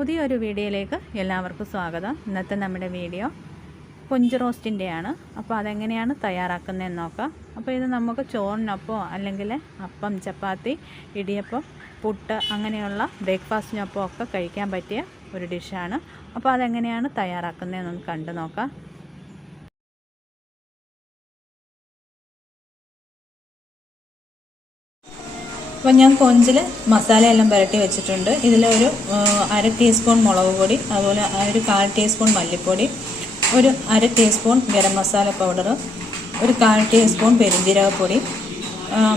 പുതിയൊരു വീഡിയോയിലേക്ക് എല്ലാവർക്കും സ്വാഗതം. ഇന്നത്തെ നമ്മുടെ വീഡിയോ കൊഞ്ച് റോസ്റ്റിന്റെയാണ് അപ്പോൾ അതെങ്ങനെയാണ് തയ്യാറാക്കുന്നതെന്ന് നോക്കാം. അപ്പോൾ ഇത് നമുക്ക് ചോറിനൊപ്പമോ അല്ലെങ്കിൽ അപ്പം ചപ്പാത്തി ഇടിയപ്പം പുട്ട് അങ്ങനെയുള്ള ബ്രേക്ക്ഫാസ്റ്റിനൊപ്പം ഒക്കെ കഴിക്കാൻ പറ്റിയ ഒരു ഡിഷാണ്. അപ്പോൾ അതെങ്ങനെയാണ് തയ്യാറാക്കുന്നതെന്ന് കണ്ടു നോക്കാം. അപ്പോൾ ഞാൻ കൊഞ്ചിൽ മസാലയെല്ലാം പുരട്ടി വെച്ചിട്ടുണ്ട്. ഇതിലൊരു അര ടീസ്പൂൺ മുളക് പൊടി അതുപോലെ ഒരു കാൽ ടീസ്പൂൺ മല്ലിപ്പൊടി ഒരു അര ടീസ്പൂൺ ഗരം മസാല പൗഡർ ഒരു കാൽ ടീസ്പൂൺ പെരുംജീരകപ്പൊടി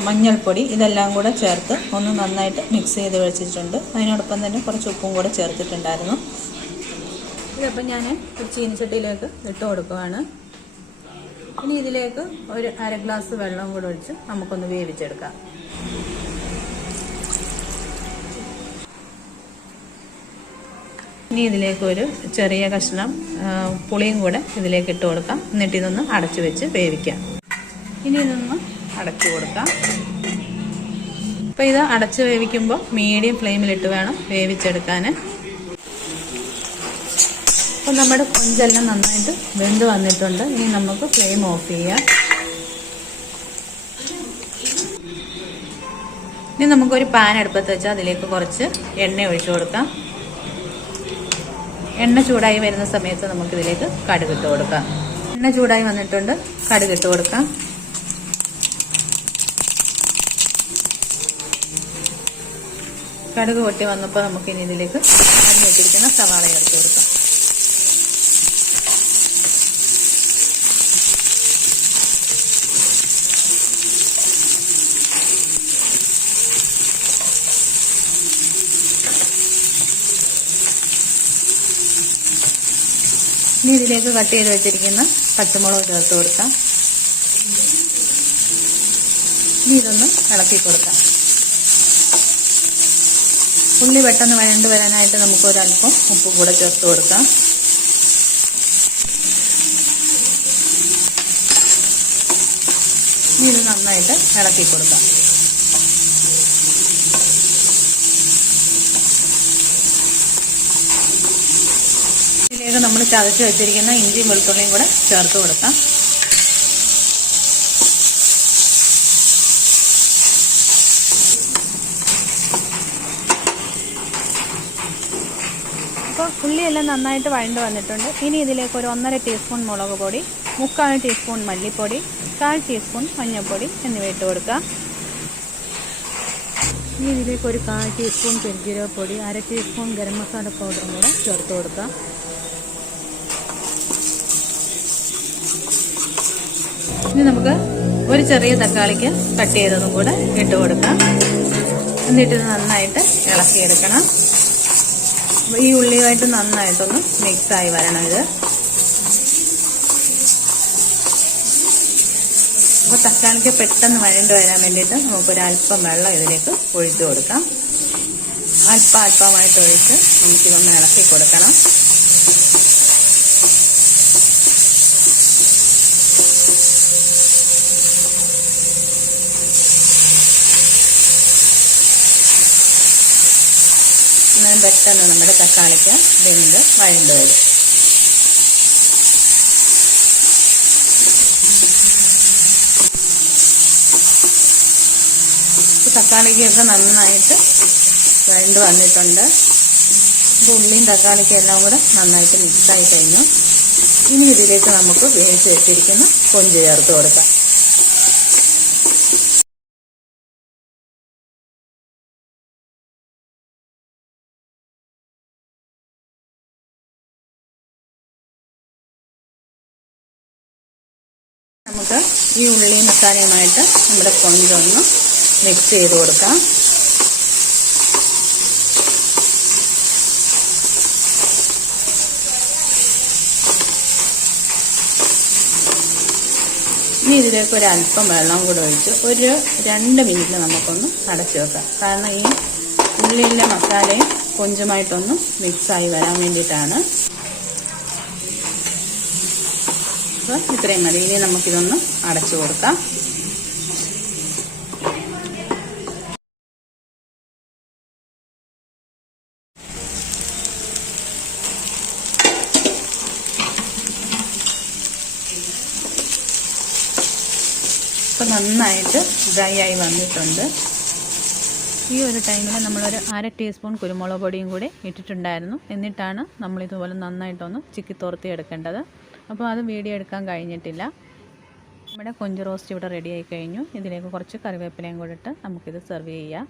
മഞ്ഞൾപ്പൊടി ഇതെല്ലാം കൂടെ ചേർത്ത് ഒന്ന് നന്നായിട്ട് മിക്സ് ചെയ്ത് വെച്ചിട്ടുണ്ട്. അതിനോടൊപ്പം തന്നെ കുറച്ച് ഉപ്പും കൂടെ ചേർത്തിട്ടുണ്ടായിരുന്നു. ഇതപ്പം ഞാൻ ഒരു ചീനിച്ചട്ടിയിലേക്ക് ഇട്ട് കൊടുക്കുകയാണ് ഇനി ഇതിലേക്ക് ഒരു അര ഗ്ലാസ് വെള്ളം കൂടെ ഒഴിച്ച് നമുക്കൊന്ന് വേവിച്ചെടുക്കാം. ഇനി ഇതിലേക്ക് ഒരു ചെറിയ കഷ്ണം പുളിയും കൂടെ ഇതിലേക്ക് ഇട്ട് കൊടുക്കാം. എന്നിട്ട് ഇതൊന്ന് അടച്ചു വെച്ച് വേവിക്കാം. ഇനി ഇതൊന്ന് അടച്ചു കൊടുക്കാം. അപ്പോൾ ഇത് അടച്ച് വേവിക്കുമ്പോൾ മീഡിയം ഫ്ലെയിമിലിട്ട് വേണം വേവിച്ചെടുക്കാൻ അപ്പോൾ നമ്മുടെ കൊഞ്ചെല്ലാം നന്നായിട്ട് വെന്ത് വന്നിട്ടുണ്ട്. ഇനി നമുക്ക് ഫ്ലെയിം ഓഫ് ചെയ്യാം. ഇനി നമുക്കൊരു പാൻ അടുപ്പത്ത് വെച്ചാൽ അതിലേക്ക് കുറച്ച് എണ്ണ ഒഴിച്ചു കൊടുക്കാം. എണ്ണ ചൂടായി വരുന്ന സമയത്ത് നമുക്കിതിലേക്ക് കടുക് ഇട്ട് കൊടുക്കാം. എണ്ണ ചൂടായി വന്നിട്ടുണ്ട്. കടുക് ഇട്ട് കൊടുക്കാം. കടുക് പൊട്ടി വന്നപ്പോൾ നമുക്ക് ഇനി ഇതിലേക്ക് അടിഞ്ഞിട്ടിരിക്കുന്ന സവാള ചേർത്ത് കൊടുക്കാം. ഇനി ഇതിലേക്ക് കട്ട് ചെയ്ത് വെച്ചിരിക്കുന്ന പച്ചമുളക് ചേർത്ത് കൊടുക്കാം. ഇനി ഇതൊന്ന് ഇളക്കി കൊടുക്കാം. ഉള്ളി പെട്ടെന്ന് വഴണ്ട് വരാനായിട്ട് നമുക്ക് ഒരല്പം ഉപ്പ് കൂടെ ചേർത്ത് കൊടുക്കാം. ഇനി ഇത് നന്നായിട്ട് ഇളക്കി കൊടുക്കാം. ഇതിലേക്ക് നമ്മൾ ചതച്ച് വെച്ചിരിക്കുന്ന ഇഞ്ചിയും വെളുത്തുള്ളിയും കൂടെ ചേർത്ത് കൊടുക്കാം. അപ്പോൾ ഉള്ളിയെല്ലാം നന്നായിട്ട് വഴണ്ട് വന്നിട്ടുണ്ട്. ഇനി ഇതിലേക്ക് ഒരു ഒന്നര ടീസ്പൂൺ മുളക് പൊടി മുക്കാൽ ടീസ്പൂൺ മല്ലിപ്പൊടി കാൽ ടീസ്പൂൺ മഞ്ഞൾപ്പൊടി എന്നിവ ഇട്ട് കൊടുക്കാം. ഇനി ഇതിലേക്ക് ഒരു കാൽ ടീസ്പൂൺ പെരുജീരകപ്പൊടി അര ടീസ്പൂൺ ഗരം മസാല പൗഡറും കൂടെ ചേർത്ത് കൊടുക്കാം. ഇനി നമുക്ക് ഒരു ചെറിയ തക്കാളിക്ക് കട്ട് ചെയ്തതും കൂടെ ഇട്ട് കൊടുക്കാം. എന്നിട്ട് ഇത് നന്നായിട്ട് ഇളക്കിയെടുക്കണം. ഈ ഉള്ളിയുമായിട്ട് നന്നായിട്ടൊന്ന് മിക്സായി വരണം ഇത്. അപ്പോൾ തക്കാളിക്ക് പെട്ടെന്ന് വഴണ്ട് വരാൻ വേണ്ടിയിട്ട് നമുക്കൊരല്പം വെള്ളം ഇതിലേക്ക് ഒഴിച്ചു കൊടുക്കാം. അല്പം അല്പമായിട്ട് ഒഴിച്ച് നമുക്കിതൊന്ന് ഇളക്കി കൊടുക്കണം. പെട്ടെന്ന് നമ്മുടെ തക്കാളിക്ക് വെന്ത് വഴണ്ട് വരും. തക്കാളിക്കൊക്കെ നന്നായിട്ട് വഴണ്ട് വന്നിട്ടുണ്ട്. ഉള്ളിയും തക്കാളിക്കും എല്ലാം കൂടെ നന്നായിട്ട് മിക്സായി കഴിഞ്ഞു. ഇനി ഇതിലേക്ക് നമുക്ക് വേവിച്ച് വെച്ചിരിക്കുന്ന കൊഞ്ച് ചേർത്ത് കൊടുക്കാം. നമുക്ക് ഈ ഉള്ളി മസാലയുമായിട്ട് നമ്മുടെ കൊഞ്ചൊന്ന് മിക്സ് ചെയ്ത് കൊടുക്കാം. ഇനി ഇതിലേക്ക് ഒരു അല്പം വെള്ളം കൂടെ ഒഴിച്ച് ഒരു രണ്ട് മിനിറ്റ് നമുക്കൊന്ന് അടച്ചു വെക്കാം. കാരണം ഈ ഉള്ളിയിലെ മസാലയും കൊഞ്ചുമായിട്ടൊന്ന് മിക്സായി വരാൻ വേണ്ടിയിട്ടാണ് അപ്പോൾ ഇത്രയും മതി. ഇനി നമുക്കിതൊന്ന് അടച്ചു കൊടുക്കാം. ഇപ്പം നന്നായിട്ട് ഡ്രൈ ആയി വന്നിട്ടുണ്ട്. ഈ ഒരു ടൈമിൽ നമ്മളൊരു അര ടീസ്പൂൺ കുരുമുളക് പൊടിയും കൂടി ഇട്ടിട്ടുണ്ടായിരുന്നു. എന്നിട്ടാണ് നമ്മളിതുപോലെ നന്നായിട്ടൊന്ന് ചിക്കി തോർത്തി എടുക്കേണ്ടത് അപ്പോൾ അത് വീഡിയോ എടുക്കാൻ കഴിഞ്ഞിട്ടില്ല. നമ്മുടെ കൊഞ്ച് റോസ്റ്റ് ഇവിടെ റെഡി ആയി കഴിഞ്ഞു. ഇതിലേക്ക് കുറച്ച് കറിവേപ്പിലയും കൂടിയിട്ട് നമുക്കിത് സെർവ് ചെയ്യാം.